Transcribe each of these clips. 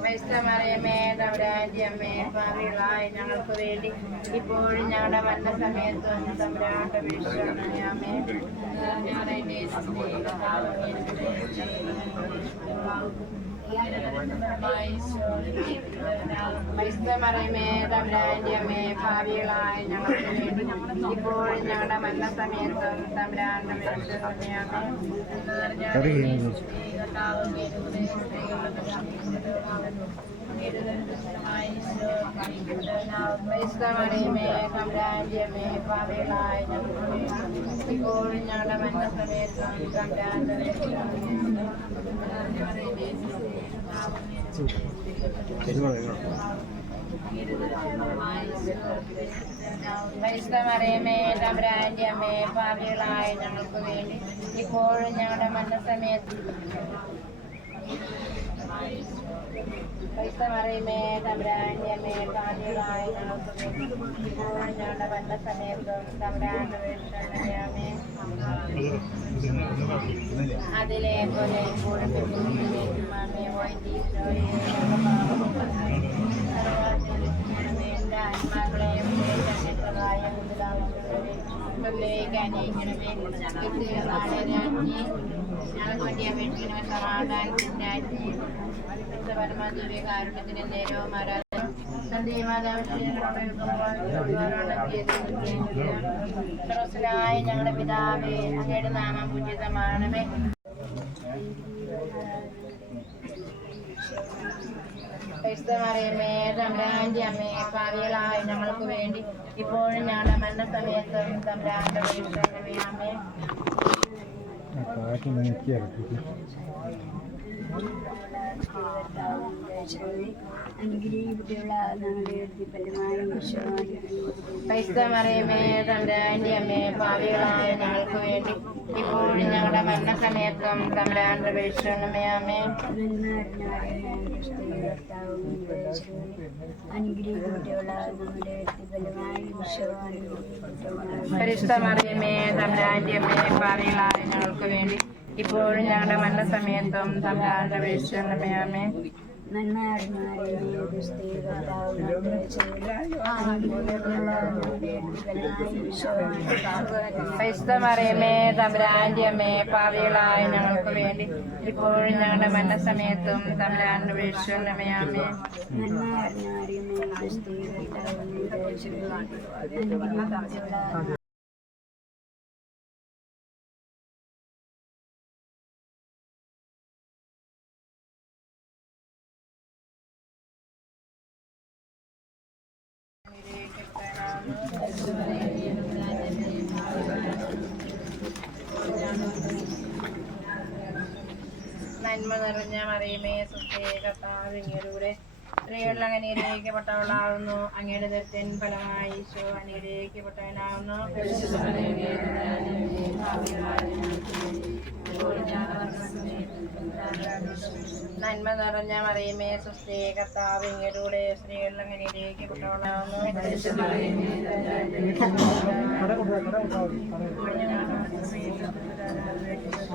ക്രൈസ്തമറിയമേ തമ്പുരാന്റിയമ്മേ പാപികളായ ഞങ്ങൾക്ക് വേണ്ടി ഇപ്പോഴും ഞങ്ങളുടെ മരണസമയത്തും തമ്പുരാന്റെ വീഴ്ചയാമേ. ക്രൈസ്തമറിയമേ തമ്പുരാന്റിയമ്മേ പാപികളായ ഞങ്ങൾക്ക് വേണ്ടി ഇപ്പോഴും ഞങ്ങളുടെ മരണസമയത്തും തമ്പുരാന്റെ വീഴ്ചയാമേ. ക്രൈസ്തമറിയമേ തമ്പുരാന്റിയമ്മേ പാപികളായ ഞങ്ങൾക്ക് വേണ്ടി ഇപ്പോഴും ഞങ്ങളുടെ മരണസമയത്തും തമ്പുരാന്റെ ക്രൈസ്തമറിയമേ തമ്പുരാന്റിയമ്മേ പാപികളായ ഞങ്ങൾക്ക് വേണ്ടി ഇപ്പോഴും ഞങ്ങളുടെ മരണസമയത്ത് ക്രൈസ്തമറിയമേ തമ്പുരാന്റിയമ്മേ പാപികളായ ഞങ്ങൾക്ക് വേണ്ടി ഇപ്പോഴും ഞങ്ങളുടെ മരണസമയത്തും തമ്പുരാന്റെ വീഴ്ചയാമേ. അതിലെ പോലെ എന്റെ ആത്മാക്കളെയും ഞങ്ങൾക്ക് വേണ്ടി അപേക്ഷിക്കുന്ന സമാധാനത്തിന്റെ പരമാദേവി കാരുണ്യത്തിന് നേരവും ആരാധന ഞങ്ങളുടെ പിതാവേ അങ്ങയുടെ നാമം പൂജിതമാണമേ. ക്രൈസ്തമറിയമേ തമ്പുരാന്റിയമ്മേ പാപികളായ ഞങ്ങൾക്ക് വേണ്ടി ഇപ്പോഴും ഞങ്ങളുടെ മരണസമയത്തും തമ്പുരാന്റെ വീഴ്ചയാമേ. ക്രൈസ്തമറിയമേ തമ്പുരാന്റിയമ്മേ പാപികളായ ഞങ്ങൾക്ക് വേണ്ടി ഇപ്പോഴും ഞങ്ങളുടെ മരണസമയത്തും തമ്പുരാന്റെ വീഴ്ചയാമേ. ക്രൈസ്തമറിയമേ തമ്പുരാന്റിയമ്മേ പാപികളായ ഞങ്ങൾക്ക് വേണ്ടി ഇപ്പോഴും ഞങ്ങളുടെ മരണസമയത്തും തമ്പുരാന്റെ വീഴ്ചയാമേ. ക്രൈസ്തമറിയമേ തമ്പുരാന്റിയമ്മേ പാപികളായ ഞങ്ങൾക്ക് വേണ്ടി ഇപ്പോഴും ഞങ്ങളുടെ മരണസമയത്തും തമ്പുരാന്റെ വീഴ്ചയാമേ. നന്മ നിറഞ്ഞ മറിയമേ സുസ്ഥേ കർത്താവ് അങ്ങയുടെ സ്ത്രീകളിൽ അങ്ങനെ അനുഗ്രഹിക്കപ്പെട്ടവളാകുന്നു. അങ്ങയുടെ ദത്തിൻ ഫലമായി ഈശോ അനുഗ്രഹിക്കപ്പെട്ടവനാകുന്നു. നന്മ നിറഞ്ഞ മറിയമേ സുസ്ഥേ കർത്താവ് അങ്ങയുടെ സ്ത്രീകളിൽ അങ്ങനെ അനുഗ്രഹിക്കപ്പെട്ടവളാകുന്നു.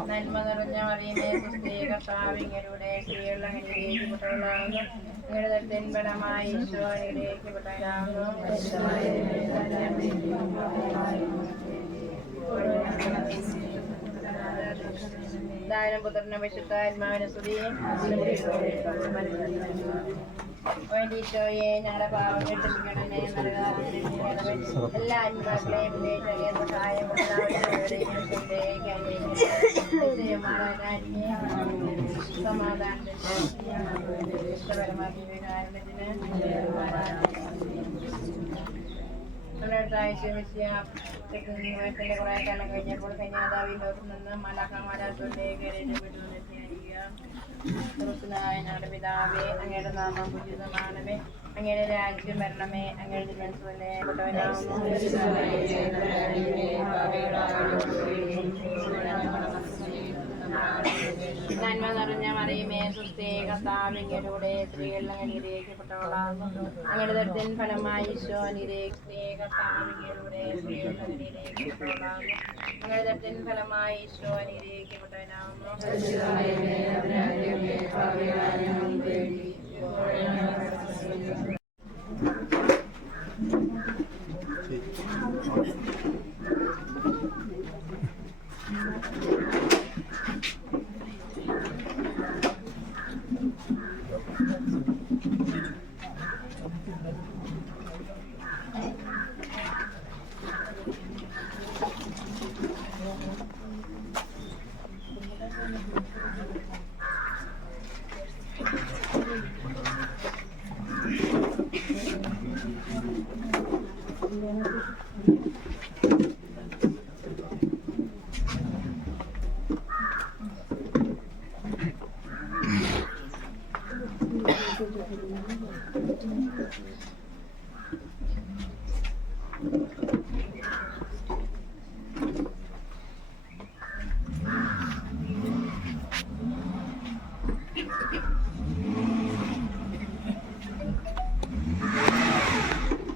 നന്മ നിറഞ്ഞ മറിയമേ സുസ്ഥേ കർത്താവ് അങ്ങയുടെ സ്ത്രീകളിൽ അങ്ങനെ അനുഗ്രഹിക്കപ്പെട്ടവളാകുന്നു. അങ്ങയുടെ ദത്തിൻ ഫലമായി ഈശോ അനുഗ്രഹിക്കപ്പെട്ടവനാകുന്നു. പിതാവിനും പുത്രനും പരിശുദ്ധാത്മാവിനും സ്തുതി. ഈശോയെ ഞങ്ങളുടെ പാവം രക്ഷിക്കണമേ. എല്ലാ ആത്മാക്കളെയും സഹായം സമാധാനത്തിന്റെ കാരണത്തിന് കുറെ കാലം കഴിഞ്ഞപ്പോൾ കന്യാദാവി ലോകത്ത് നിന്ന് മലക്കമാരാത്തോട്ടേക്ക് ഞങ്ങളുടെ പിതാവേ അങ്ങയുടെ നാമം പൂജിതമാണമേ. അങ്ങയുടെ രാജ്യം വരണമേ. അങ്ങയുടെ മനസ്സിലെ നന്മ നിറഞ്ഞ മറിയമേ സുസ്ഥി കർത്താവിങ്കലൂടെ സ്ത്രീകൾ അനുഗ്രഹിക്കപ്പെട്ടവളാകുന്നു അങ്ങയുടെ ദരിദ്രൻ ഫലമായി ഈശോ കർത്താവിങ്കലൂടെ സ്ത്രീകൾ അനുഗ്രഹിക്കപ്പെട്ടവളാകുന്നു അങ്ങയുടെ ദരിദ്രൻ ഫലമായി ഈശോ അനുഗ്രഹിക്കപ്പെട്ടവനാകുന്നു.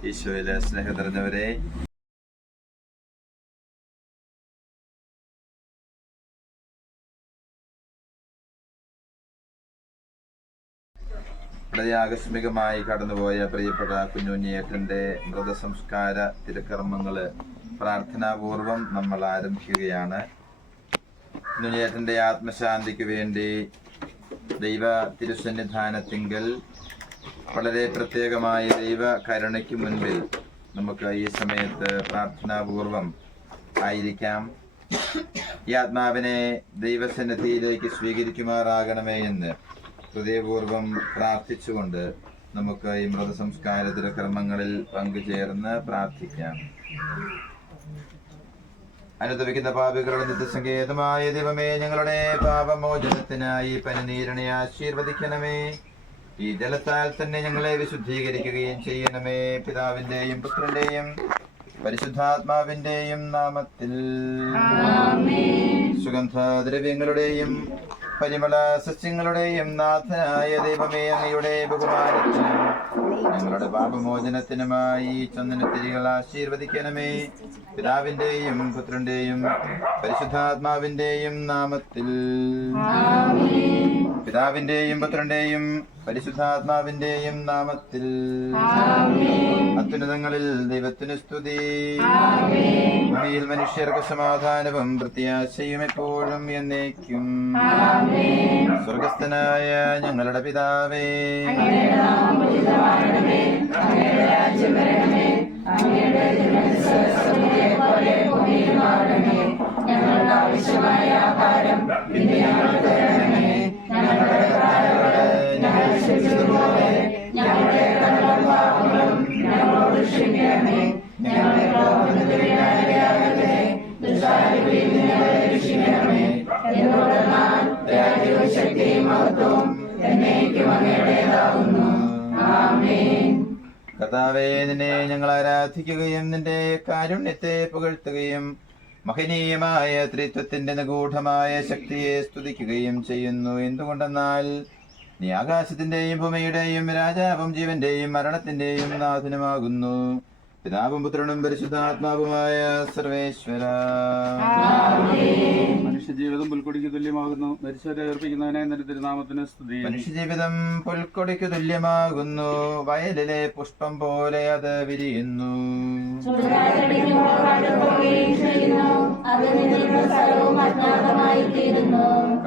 ഈശോയിലെ സ്നേഹം നിറഞ്ഞവരെ, വളരെ ആകസ്മികമായി കടന്നുപോയ പ്രിയപ്പെട്ട കുഞ്ഞുണ്ണിയേട്ടന്റെ മൃതസംസ്കാര തിരുക്കർമ്മങ്ങള് പ്രാർത്ഥനാപൂർവം നമ്മൾ ആരംഭിക്കുകയാണ്. കുഞ്ഞുണ്ണിയേട്ടന്റെ ആത്മശാന്തിക്ക് വേണ്ടി ദൈവ തിരുസന്നിധാനത്തിങ്കൽ വളരെ പ്രത്യേകമായ ദൈവ കരുണയ്ക്ക് മുൻപിൽ നമുക്ക് ഈ സമയത്ത് പ്രാർത്ഥനാപൂർവം ആയിരിക്കാം. ഈ ആത്മാവിനെ ദൈവസന്നിധിയിലേക്ക് സ്വീകരിക്കുമാറാകണമേ എന്ന് ഹൃദയപൂർവം പ്രാർത്ഥിച്ചുകൊണ്ട് നമുക്ക് ഈ മൃതസംസ്കാര തിരുക്കർമ്മങ്ങളിൽ പങ്കുചേർന്ന് പ്രാർത്ഥിക്കാം. അനുദപിക്കുന്ന പാപികളുടെ നിത്യസങ്കേതമായ ദൈവമേ, ഞങ്ങളുടെ പാപമോചനത്തിനായി പനിനീരിനെ ആശീർവദിക്കണമേ. ഈ ജലത്താൽ തന്നെ ഞങ്ങളെ വിശുദ്ധീകരിക്കുകയും ചെയ്യണമേ. പിതാവിന്റെയും പുത്രന്റെയും പരിശുദ്ധാത്മാവിന്റെയും നാമത്തിൽ. സുഗന്ധദ്രവ്യങ്ങളുടെയും പരിമള സസ്യങ്ങളുടെയും നാഥനായ ദൈവമേ, അങ്ങയുടെ ബഹുമാനത്തിനും ഞങ്ങളുടെ പാപമോചനത്തിനുമായി ചന്ദനത്തിരികൾ ആശീർവദിക്കണമേ. പിതാവിന്റെയും പുത്രന്റെയും പരിശുദ്ധാത്മാവിന്റെയും നാമത്തിൽ. പിതാവിന്റെയും പുത്രന്റെയും പരിശുദ്ധാത്മാവിന്റെയും നാമത്തിൽ. അത്യുന്നതങ്ങളിൽ ദൈവത്തിന് സ്തുതി. ഭൂമിയിൽ മനുഷ്യർക്ക് സമാധാനവും പ്രത്യാശയും എപ്പോഴും എന്നേക്കും. സ്വർഗസ്ഥനായ ഞങ്ങളുടെ പിതാവേ, ഞങ്ങളുടെ ആവശ്യമായ ആഹാരം ഇന്ന് ഞങ്ങൾക്ക് തരണമേ. ഞങ്ങളുടെ കടക്കാരോട് ഞങ്ങൾ ക്ഷമിച്ചതുപോലെ ഞങ്ങളുടെ കടങ്ങളും പാപങ്ങളും ഞങ്ങളോട് ക്ഷമിക്കണമേ. ഞങ്ങളെ പ്രലോഭനത്തിനിടയാക്കരുതേ, ദുഷ്ടാരൂപിയിൽ നിന്ന് ഞങ്ങളെ രക്ഷിക്കണമേ. എന്തുകൊണ്ടെന്നാൽ രാജ്യവും ശക്തിയും മഹത്വവും എന്നേക്കും അങ്ങയുടേതാകുന്നു. ആമേൻ. കർത്താവേ, നിന്നെ ഞങ്ങൾ ആരാധിക്കുകയും നിന്റെ കാരുണ്യത്തെ പുകഴ്ത്തുകയും മഹനീയമായ ത്രിത്വത്തിന്റെ നിഗൂഢമായ ശക്തിയെ സ്തുതിക്കുകയും ചെയ്യുന്നു. എന്തുകൊണ്ടെന്നാൽ നീ ആകാശത്തിന്റെയും ഭൂമിയുടെയും രാജാവും ജീവന്റെയും മരണത്തിന്റെയും നാഥനുമാകുന്നു. പിതാവും പുത്രനും പരിശുദ്ധാത്മാവുമായ സർവേശ്വര. മനുഷ്യജീവിതം പുൽക്കൊടിക്ക് തുല്യമാകുന്നു. മരിച്ചവരെ ഏർപ്പിക്കുന്നവനെ നിന്റെ തിരുനാമത്തിന് സ്തുതി. മനുഷ്യജീവിതം പുൽക്കൊടിക്ക് തുല്യമാകുന്നു. വയലിലെ പുഷ്പം പോലെ അത് വിരിയുന്നു.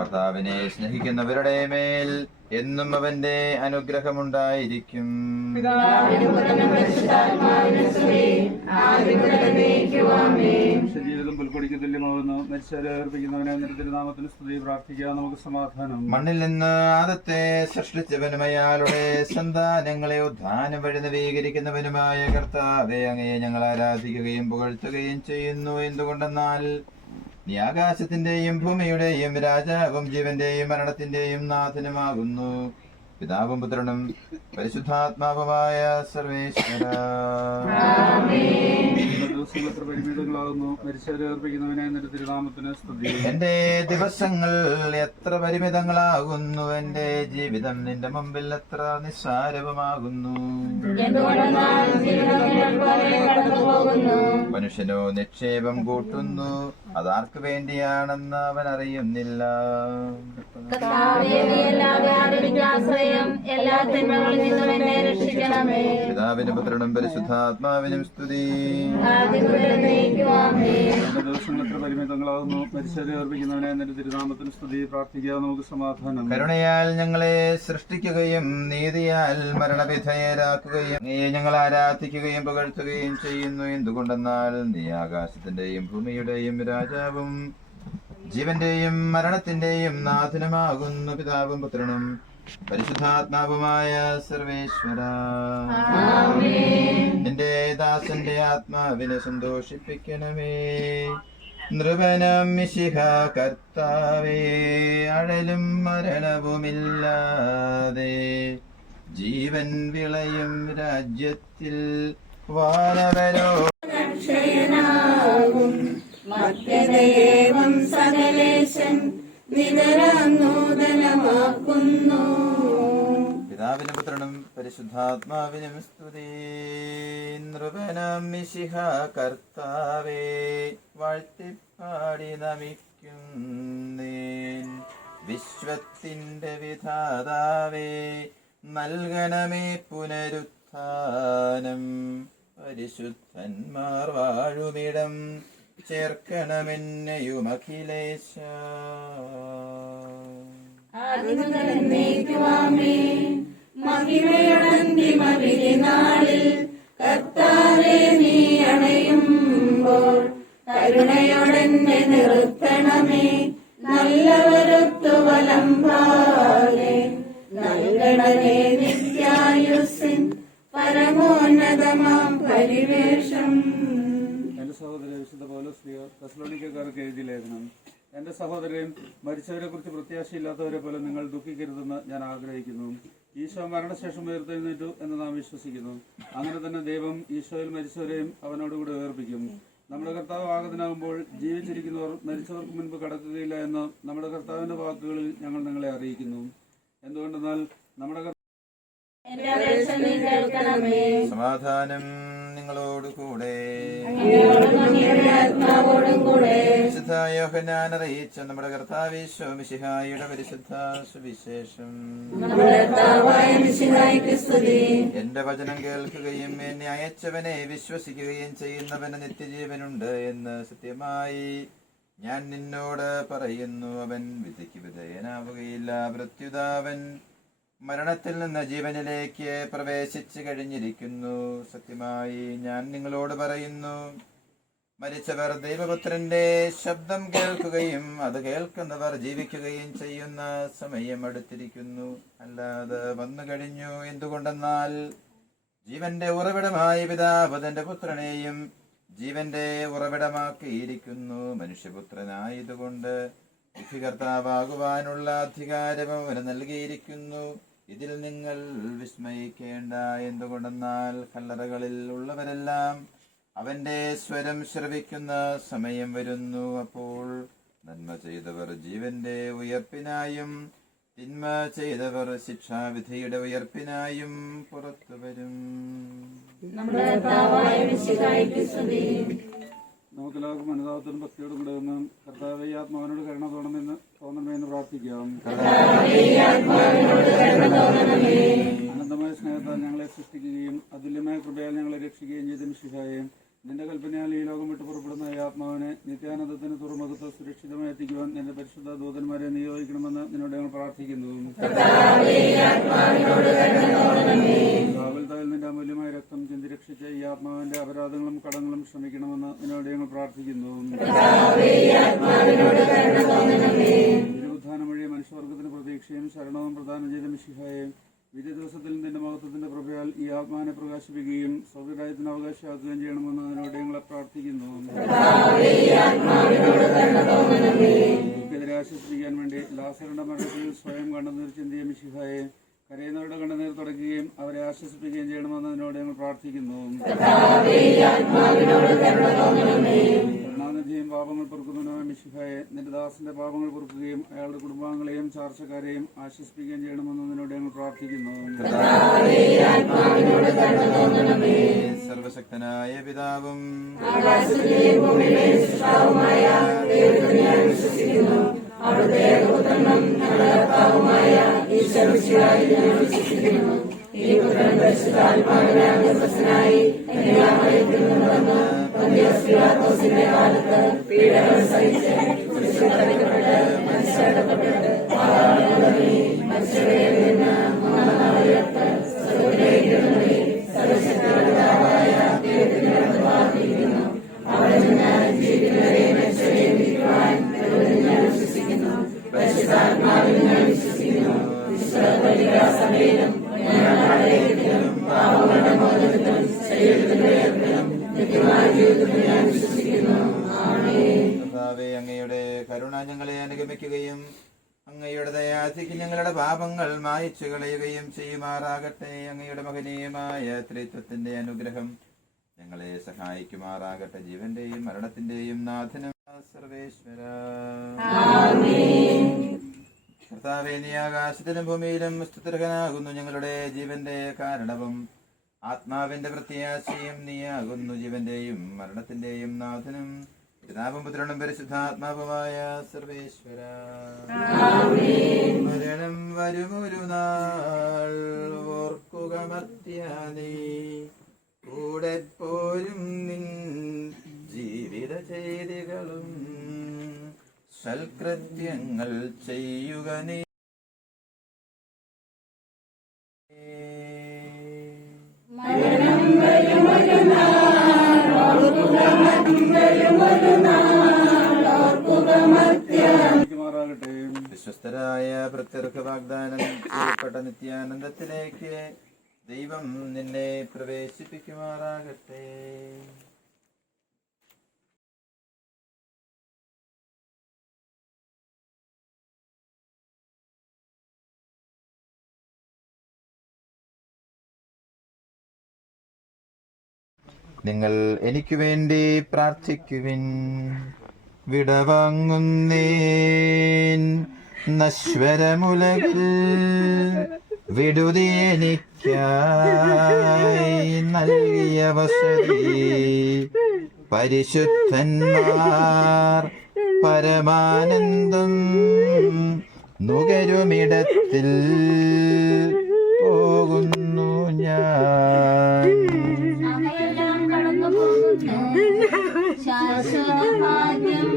കർത്താവിനെ സ്നേഹിക്കുന്നവരുടെ മേൽ എന്നും അവന്റെ അനുഗ്രഹമുണ്ടായിരിക്കും. ജീവിതം പുൽക്കൊടിക്ക് തുല്യമാകുന്നു. മരിച്ചവരെ ഏർപ്പിക്കുന്നവനെ നിന്റെ തിരുനാമത്തിന് സ്തുതി. പ്രാർത്ഥിക്കുക, നമുക്ക് സമാധാനം. മണ്ണിൽ നിന്ന് ആദത്തെ സൃഷ്ടിച്ചവനും അയാളുടെ സന്താനങ്ങളെ ഉദ്ധാനം വഴി നവീകരിക്കുന്നവനുമായ കർത്താവേ, അങ്ങയെ ഞങ്ങൾ ആരാധിക്കുകയും പുകഴ്ത്തുകയും ചെയ്യുന്നു. എന്തുകൊണ്ടെന്നാൽ നീ ആകാശത്തിന്റെയും ഭൂമിയുടെയും രാജാവും ജീവന്റെയും മരണത്തിന്റെയും നാഥനുമാകുന്നു. പിതാവും പുത്രനും പരിശുദ്ധാത്മാവുമായ സർവേശ്വര. ദിവസങ്ങൾ എത്ര പരിമിതങ്ങളാകുന്നു. മരിച്ചവരെ ഉയർപ്പിക്കുന്നവനെ നിന്റെ തിരുനാമത്തിന് സ്തുതി. എന്റെ ദിവസങ്ങൾ എത്ര പരിമിതങ്ങളാകുന്നു. എന്റെ ജീവിതം നിന്റെ മുമ്പിൽ എത്ര നിസ്സാരവുമാകുന്നു. മനുഷ്യനോ നിക്ഷേപം കൂട്ടുന്നു, അതാർക്ക് വേണ്ടിയാണെന്ന് അവൻ അറിയുന്നില്ല. പിതാവിനും പുത്രനും പരിശുദ്ധാത്മാവിനും സ്തുതി. ദിവസങ്ങൾ എത്ര പരിമിതങ്ങളാകുന്നു. മരിച്ചവരെ ഉയർപ്പിക്കുന്നവനെ നിന്റെ തിരുനാമത്തിന് സ്തുതി. പ്രാർത്ഥിക്കുക, നമുക്ക് സമാധാനം. കരുണയാൽ ഞങ്ങളെ സൃഷ്ടിക്കുകയും നീതിയാൽ മരണവിധേയരാക്കുകയും നീ ഞങ്ങൾ ആരാധിക്കുകയും പുകഴ്ത്തുകയും ചെയ്യുന്നു. എന്തുകൊണ്ടെന്നാൽ നീ ആകാശത്തിന്റെയും ഭൂമിയുടെയും രാജാവും ജീവന്റെയും മരണത്തിന്റെയും നാഥനുമാകുന്നു. പിതാവും പുത്രനും പരിശുദ്ധാത്മാവുമായ സർവേശ്വര, നിന്റെ ദാസന്റെ ആത്മാവിനെ സന്തോഷിപ്പിക്കണമേ. നൃപനം മിശിഹ കർത്താവേ, അഴലും മരണവുമില്ലാതെ ജീവൻ വിളയും രാജ്യത്തിൽ വാനവരോ മധ്യതയേവം സകലേശൻ വിതരാം നൂതനമാക്കുന്നു. പിതാവിനും പുത്രനും പരിശുദ്ധാത്മാവിനും സ്തുതി. നൃപനം മിശിഹ കർത്താവേ, വാഴ്ത്തിപ്പാടി നമിക്കുന്നേൻ. വിശ്വത്തിന്റെ വിധാതാവേ, നൽകണമേ പുനരുത്ഥാനം. പരിശുദ്ധന്മാർ വാഴുമിടം ചേർക്കണമെന്നെയും അഖിലേശ. മഹിമയോടന്തിമവിധിനാളിൽ കർത്താവേ നീ അണയുമ്പോൾ കരുണയോടെന്നെ നിർത്തണമേ. നല്ലവരൊത്തു വലംഭാരെ നൽകണമേ നിത്യായുസ്സിൻ പരമോന്നതമാം പരിവേഷം. എന്റെ സഹോദരൻ വിശുദ്ധ പൗലോസ് തെസ്സലോനിക്കക്കാർക്ക് എഴുതിയ ലേഖനം. എന്റെ സഹോദരൻ, മരിച്ചവരെ കുറിച്ച് പ്രത്യാശയില്ലാത്തവരെ പോലെ നിങ്ങൾ ദുഃഖിക്കരുതെന്ന് ഞാൻ ആഗ്രഹിക്കുന്നു. ഈശോ മരണശേഷം ഉയർത്തെഴുന്നേറ്റു എന്ന് നാം വിശ്വസിക്കുന്നു. അങ്ങനെ തന്നെ ദൈവം ഈശോയിൽ മരിച്ചവരെയും അവനോടുകൂടി ഉയർപ്പിക്കും. നമ്മുടെ കർത്താവ് ആഗതനാകുമ്പോൾ ജീവിച്ചിരിക്കുന്നവർ മരിച്ചവർക്ക് മുൻപ് കടക്കുകയില്ല എന്ന് നമ്മുടെ കർത്താവിന്റെ വാക്കുകളിൽ ഞങ്ങൾ നിങ്ങളെ അറിയിക്കുന്നു. എന്തുകൊണ്ടെന്നാൽ നമ്മുടെ സമാധാനം നിങ്ങളോടുകൂടെ. വിശുദ്ധ യോഹന്നാൻ അറിയിച്ച നമ്മുടെ കർത്താവ് ഈശോ മിശിഹായുടെ പരിശുദ്ധ സുവിശേഷം. എന്റെ വചനം കേൾക്കുകയും എന്നെ അയച്ചവനെ വിശ്വസിക്കുകയും ചെയ്യുന്നവന് നിത്യജീവനുണ്ട് എന്ന് സത്യമായി ഞാൻ നിന്നോട് പറയുന്നു. അവൻ വിധിക്ക് വിധേയനാവുകയില്ല. പ്രത്യുതാവൻ മരണത്തിൽ നിന്ന് ജീവനിലേക്ക് പ്രവേശിച്ചു കഴിഞ്ഞിരിക്കുന്നു. സത്യമായി ഞാൻ നിങ്ങളോട് പറയുന്നു, മരിച്ചവർ ദൈവപുത്രന്റെ ശബ്ദം കേൾക്കുകയും അത് കേൾക്കുന്നവർ ജീവിക്കുകയും ചെയ്യുന്ന സമയം അടുത്തിരിക്കുന്നു. അല്ലാതെ വന്നു കഴിഞ്ഞു. എന്തുകൊണ്ടെന്നാൽ ജീവന്റെ ഉറവിടമായി പിതാവ് തന്റെ പുത്രനെയും ജീവന്റെ ഉറവിടമാക്കിയിരിക്കുന്നു. മനുഷ്യപുത്രനായതുകൊണ്ട് വിധികർത്താവാകുവാനുള്ള അധികാരം അവന് നൽകിയിരിക്കുന്നു. ഇതിൽ നിങ്ങൾ വിസ്മയിക്കേണ്ട. എന്തുകൊണ്ടെന്നാൽ കല്ലറകളിൽ ഉള്ളവരെല്ലാം അവന്റെ സ്വരം ശ്രവിക്കുന്ന സമയം വരുന്നു. അപ്പോൾ നന്മ ചെയ്തവർ ജീവന്റെ ഉയർപ്പിനായും തിന്മ ചെയ്തവർ ശിക്ഷാവിധിയുടെ ഉയർപ്പിനായും പുറത്തു വരും. നമുക്കെല്ലാവർക്കും അനുതാപത്തിനും ഭക്തിയോടും കൂടെ നിന്ന് കർത്താവേ ആത്മാവിനോട് കരുണ തോന്നണമെന്ന് പ്രാർത്ഥിക്കാം. അനന്തമായ സ്നേഹത്താൽ ഞങ്ങളെ സൃഷ്ടിക്കുകയും അതുല്യമായ കൃപയാൽ ഞങ്ങളെ രക്ഷിക്കുകയും ചെയ്ത മിശിഹായെ, നിന്റെ കൽപ്പനയാൽ ഈ ലോകം വിട്ടു പുറപ്പെടുന്ന ഈ ആത്മാവിനെ നിത്യാനന്ദത്തിന് തുറമുഖത്ത് സുരക്ഷിതമായി എത്തിക്കുവാൻ നിന്റെ പരിശുദ്ധ ദൂതന്മാരെ നിയോഗിക്കണമെന്ന് നിന്നോട് ഞങ്ങൾ പ്രാർത്ഥിക്കുന്നു. കാവൽത്താൽ നിന്റെ അമൂല്യമായ രക്തം ചിന്തി രക്ഷിച്ച ഈ ആത്മാവിന്റെ അപരാധങ്ങളും കടങ്ങളും ക്ഷമിക്കണമെന്ന് നിന്നോട് ഞങ്ങൾ പ്രാർത്ഥിക്കുന്നു. തിരുവുദ്ധാനം വഴി മനുഷ്യവർഗത്തിന് പ്രതീക്ഷയും ശരണവും പ്രദാനം ചെയ്ത മിശിഹായെ, വിധി ദിവസത്തിൽ നിന്റെ മഹത്വത്തിന്റെ പ്രഭയാൽ ഈ ആത്മാവിനെ പ്രകാശിപ്പിക്കുകയും സ്വർഗ്ഗരാജ്യത്തിന് അവകാശമാക്കുകയും ചെയ്യണമെന്ന് അതിനോട് ഞങ്ങളെ പ്രാർത്ഥിക്കുന്നു. ദുഃഖിതരെ ആശ്വസിപ്പിക്കാൻ വേണ്ടി ലാസറിന്റെ മരണത്തിൽ സ്വയം കണ്ണുനീർ ചിന്തിയ മിശിഹായെ, കരയുന്നവരുടെ കണ്ണുനീർ തുടയ്ക്കുകയും അവരെ ആശ്വസിപ്പിക്കുകയും ചെയ്യണമെന്ന് അതിനോട് ഞങ്ങൾ പ്രാർത്ഥിക്കുന്നു. കരുണാനിധിയും പാപങ്ങൾ പൊറുക്കുന്നവനായ മിശിഹായെ നിന്റെ ദാസന്റെ പാപങ്ങൾ പൊറുക്കുകയും അയാളുടെ കുടുംബാംഗങ്ങളെയും ചാർച്ചക്കാരെയും ആശ്വസിപ്പിക്കുകയും ചെയ്യണമെന്ന് നിന്നോട് ഞങ്ങൾ പ്രാർത്ഥിക്കുന്നു. സർവശക്തനായ പിതാവും അങ്ങയുടെ കരുണ ഞങ്ങളെ അനുഗമിക്കുകയും അങ്ങയുടെ ദയാധിക്ക് ഞങ്ങളുടെ പാപങ്ങൾ മായിച്ചു കളയുകയും ചെയ്യുമാറാകട്ടെ. അങ്ങയുടെ മഹനീയമായ ത്രിത്വത്തിന്റെ അനുഗ്രഹം ഞങ്ങളെ സഹായിക്കുമാറാകട്ടെ. ജീവന്റെയും മരണത്തിന്റെയും നാഥനും സർവേശ്വര കർത്താവേ, നീ ആകാശത്തിലും ഭൂമിയിലും സ്തുത്യർഹനാകുന്നു. ഞങ്ങളുടെ ജീവന്റെ കാരണവും ആത്മാവിന്റെ പ്രത്യാശയും നീയാകുന്നു. ജീവന്റെയും മരണത്തിന്റെയും നാഥനും പിതാവും പുത്രനും പരിശുദ്ധാത്മാവുമായ സർവേശ്വര. മരണം വരുമൊരു നാൾ ഓർക്കുക മർത്യാനീ, കൂടെ പോരും നിൻ ജീവിത ചെയ്തികളും സൽകൃത്യങ്ങൾ ചെയ്യുക നീ. വിശ്വസ്തരായ പ്രത്യർക്ക വാഗ്ദാനം ചെയ്യപ്പെട്ട നിത്യാനന്ദത്തിലേക്ക് ദൈവം നിന്നെ പ്രവേശിപ്പിക്കുമാറാകട്ടെ. നിങ്ങൾ എനിക്ക് വേണ്ടി പ്രാർത്ഥിക്കുവിൻ. വിടവാങ്ങുന്നേൻ നശ്വരമുലകിൽ വിടുതി എനിക്കായി നൽകിയ വസതി. പരിശുദ്ധന്മാർ പരമാനന്ദം നുകരുമിടത്തിൽ പോകുന്നു ഞാൻ. ശാശ്വതഭാഗ്യം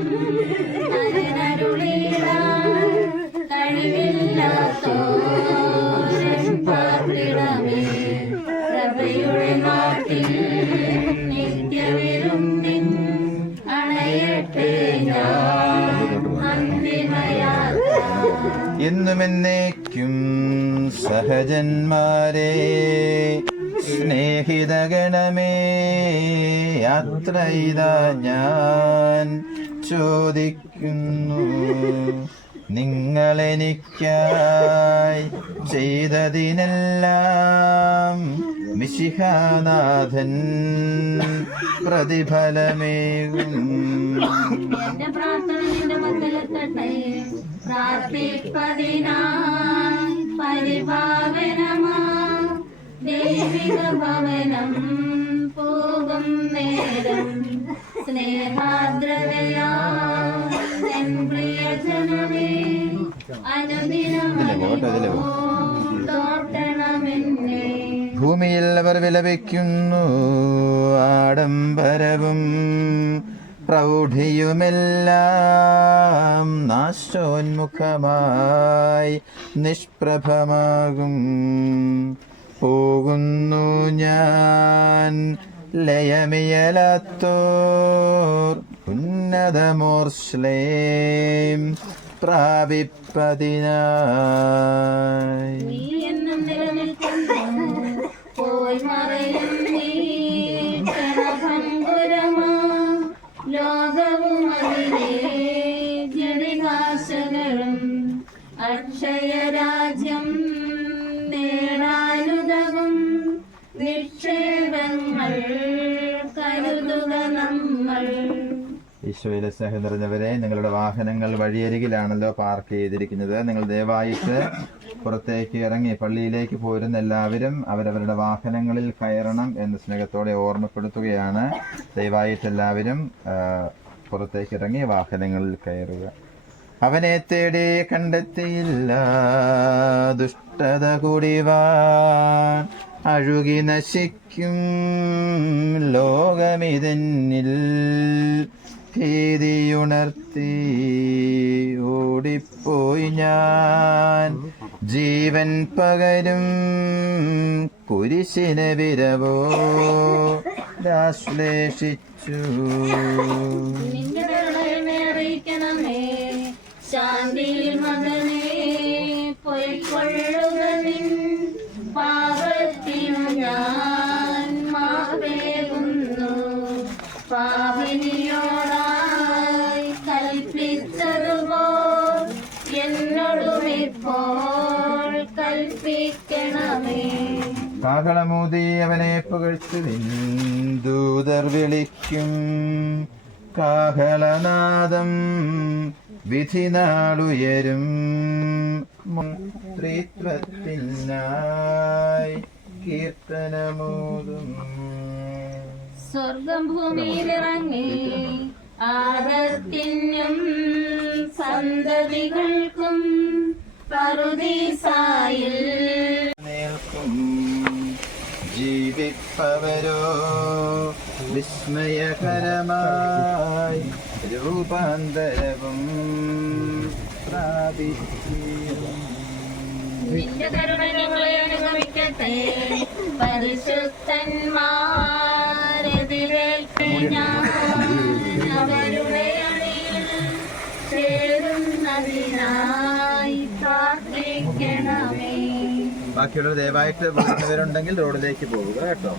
കഴിവില്ലാത്തോരൻ പാർപ്പിടമേ, പ്രഭയുടെ നാട്ടിൽ നിത്യവിരുന്നിൻ അണയട്ടെ ഞാൻ അന്തിമയാത്ര. എന്നും എന്നേക്കും സഹജന്മാരെ സ്നേഹിതഗണമേ, യാത്ര ഇതാ ഞാൻ ചോദിക്കുന്നു. നിങ്ങളെനിക്കായി ചെയ്തതിനെല്ലാം മിശിഹാനാഥൻ പ്രതിഫലമേകും. എന്റെ പ്രാർത്ഥന നിന്റെ മക്കളെത്തട്ടെ, പ്രാർത്ഥിപ്പതിനായി പരിപാവനമാ ദൈവിക ഭവനം പോകും നേരം. സ്നേഹാദ്രതയാൻ പ്രിയജനമേ, അനുദിനമോട്ടണമെന്നെ. ഭൂമിയിൽ അവർ വിലപിക്കുന്നു, ആഡംബരവും പ്രൗഢിയുമെല്ലാം നാശോന്മുഖമായി നിഷ്പ്രഭമാകും. പോകുന്നു ഞാൻ ലയമിയലത്തോർ ഉന്നതമോർശ്ലേം പ്രാപിപ്പതിനായി. നീ എന്നും നിലനിൽക്കുന്നു, പോയി മറയും നീ ക്ഷണഭംഗുരമാ. ലോകവും അതിലെ ജടികാശകളും അക്ഷയരാജ്യം നേടാനുതകും നിക്ഷേപങ്ങൾ കൈ ഈശോയിലെ സ്നേഹം നിറഞ്ഞവരെ, നിങ്ങളുടെ വാഹനങ്ങൾ വഴിയരികിലാണല്ലോ പാർക്ക് ചെയ്തിരിക്കുന്നത്. നിങ്ങൾ ദയവായിട്ട് പുറത്തേക്ക് ഇറങ്ങി പള്ളിയിലേക്ക് പോരുന്ന എല്ലാവരും അവരവരുടെ വാഹനങ്ങളിൽ കയറണം എന്ന് സ്നേഹത്തോടെ ഓർമ്മപ്പെടുത്തുകയാണ്. ദയവായിട്ട് എല്ലാവരും പുറത്തേക്ക് ഇറങ്ങി വാഹനങ്ങളിൽ കയറുക. അവനെ തേടി കണ്ടെത്തിയില്ല, ദുഷ്ടത കൂടിവാൻ അഴുകി നശിക്കും ലോകമിതെന്നിൽ ഭീതിയുണർത്തി ഓടിപ്പോയി ഞാൻ. ജീവൻ പകരും കുരിശിനെ വിരവോ ആശ്ലേഷിച്ചു. നിന്റെ കരുണയെ അറിയിക്കണമേ, ശാന്തിയിൽ മകനെ പൊയ്ക്കൊള്ളുക. നിൻ പാപത്തിനു ഞാൻ മാവേകുന്നു. പാപിനിയോടായി കൽപ്പിച്ചതുപോൽ എന്നോടും ഇപ്പോൾ കൽപ്പിക്കണമേ. കാഹളമൂതി അവനെ പുകഴ്ത്തുവിൻ, ദൂതർ വിളിക്കും കാഹളനാദം, വിധി നാളുയരും. ത്രിത്വത്തിനായി കീർത്തനമോതും. സ്വർഗം ഭൂമിയിലിറങ്ങി ആദത്തിനും സന്തതികൾക്കും പറുദീസായിൽ നിൽക്കും. ജീവിപ്പവരോ വിസ്മയകരമായി രൂപാന്തരവും പ്രാപിക്കും. നിന്റെ കരുണ ഞങ്ങളെ അനുഗമിക്കട്ടെ. പരിശുദ്ധന്മാരെതിരേൽപ്പി ഞാൻ അവരുടെ അണിയിൽ ചേരുന്നതിനായി പ്രാർത്ഥിക്കണമേ. ബാക്കിയുള്ളവർ ദയവായിട്ട് വരുന്നവരുണ്ടെങ്കിൽ റോഡിലേക്ക് പോവുക കേട്ടോ.